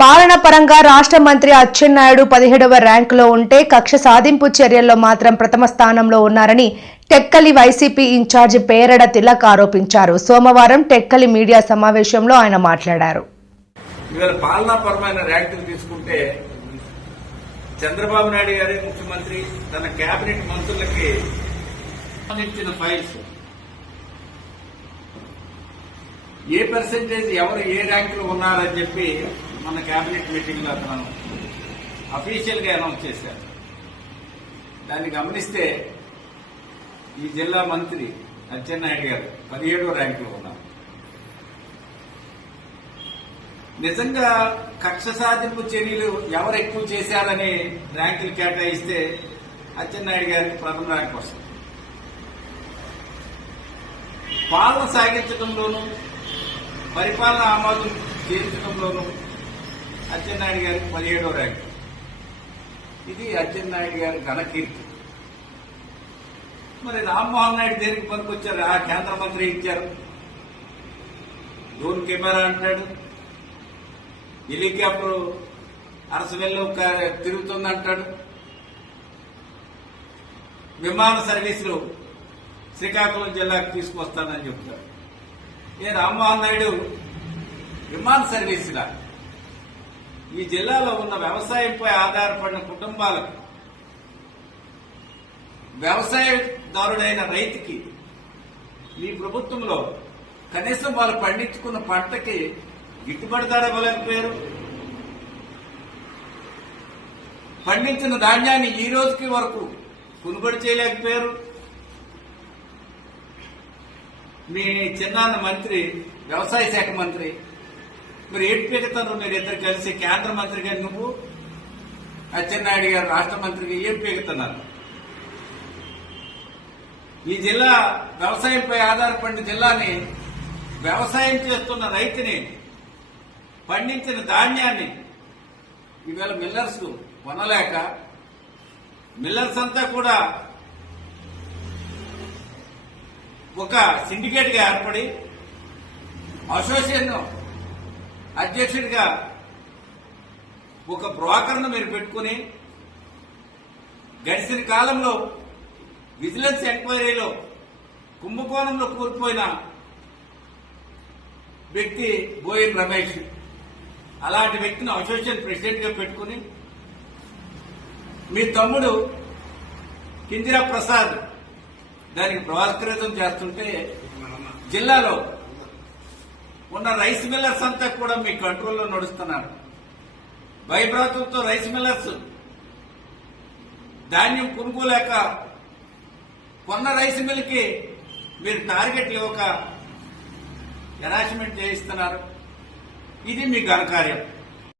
పాలన పరంగా రాష్ట్ర మంత్రి అచ్చెన్నాయుడు పదిహేడవ ర్యాంకులో ఉంటే కక్ష సాధింపు చర్యల్లో మాత్రం ప్రథమ స్థానంలో ఉన్నారని టెక్కలి వైసీపీ ఇన్ఛార్జి పేరడ తిలక్ ఆరోపించారు. సోమవారం టెక్కలి మీడియా సమావేశంలో ఆయన మాట్లాడారు. పాలనాపరమైన ర్యాంకులు తీసుకుంటే చంద్రబాబు నాయుడు గారే ముఖ్యమంత్రి తన కేబినెట్ మంత్రులకి సంబంధించిన ఫైల్స్ ఏ పర్సెంటేజ్ ఎవరు ఏ ర్యాంకులు ఉన్నారని చెప్పి మన కేబినెట్ మీటింగ్లో అతను అఫీషియల్గా అనౌన్స్ చేశారు. దాన్ని గమనిస్తే ఈ జిల్లా మంత్రి అచ్చెన్నాయుడు గారు పదిహేడో ర్యాంకులో ఉన్నారు. నిజంగా కక్ష సాధింపు చర్యలు ఎవరు ఎక్కువ చేశారని ర్యాంకులు కేటాయిస్తే అచ్చెన్నాయుడు గారికి ప్రథమ ర్యాంక్ వస్తుంది. పాలన సాగించడంలోనూ పరిపాలన ఆమోదం చేయించడంలోనూ అచ్చెన్నాయుడు గారికి పదిహేడో ర్యాంక్. ఇది అచ్చెన్నాయుడు గారి ఘనకీర్తి. మరి రామ్మోహన్ నాయుడు దేనికి పనికొచ్చారు? ఆ కేంద్ర మంత్రి ఇచ్చారు. డ్రోన్ కెమెరా అంటాడు. హెలికాప్టర్ అరసవెల్లో తిరుగుతుందంటాడు విమాన సర్వీసులు శ్రీకాకుళం జిల్లాకు తీసుకొస్తానని చెప్తాడు ఏ రామ్మోహన్ నాయుడు? విమాన సర్వీసుల? ఈ జిల్లాలో ఉన్న వ్యవసాయంపై ఆధారపడిన కుటుంబాలకు వ్యవసాయదారుడైన రైతుకి ఈ ప్రభుత్వంలో కనీసం వాళ్ళు పండించుకున్న పంటకి గిట్టుబాటు ధర ఇవ్వలేకపోయారు? పండించిన ధాన్యాన్ని ఈ రోజుకి వరకు కొనుగోలు చేయలేకపోయారు? మీ చిన్నాన్న మంత్రి వ్యవసాయ శాఖ మంత్రి మీరు ఏడు పీకుతారు మీరు ఇద్దరు కలిసి కేంద్ర మంత్రి గారు నువ్వు అచ్చెన్నాయుడు గారు రాష్ట్ర మంత్రిగా ఏం పీకుతున్నారు ఈ జిల్లా వ్యవసాయంపై ఆధారపడిన జిల్లాని వ్యవసాయం చేస్తున్న రైతుని పండించిన ధాన్యాన్ని ఈవేళ మిల్లర్స్ కొనలేక మిల్లర్స్ అంతా కూడా ఒక సిండికేట్గా ఏర్పడి అసోసియేషన్ అధ్యక్షుడిగా ఒక బ్రోకర్ను మీరు పెట్టుకుని గడిచిన కాలంలో విజిలెన్స్ ఎంక్వైరీలో కుంభకోణంలో కూలిపోయిన వ్యక్తి బోయిన్ రమేష్. అలాంటి వ్యక్తిని అసోసియేషన్ ప్రెసిడెంట్గా పెట్టుకుని మీ తమ్ముడు కిందిరా ప్రసాద్ దానికి ప్రవాస్కృతం చేస్తుంటే జిల్లాలో ఉన్న రైస్ మిల్లర్స్ అంతా కూడా మీ కంట్రోల్లో నడుస్తున్నారు. భయభ్రాతులతో రైస్ మిల్లర్స్ ధాన్యం కొనుక్కోలేక కొన్న రైస్ మిల్కి మీరు టార్గెట్ ఇవ్వక హెరాస్మెంట్ చేయిస్తున్నారు. ఇది మీ ఘనకార్యం.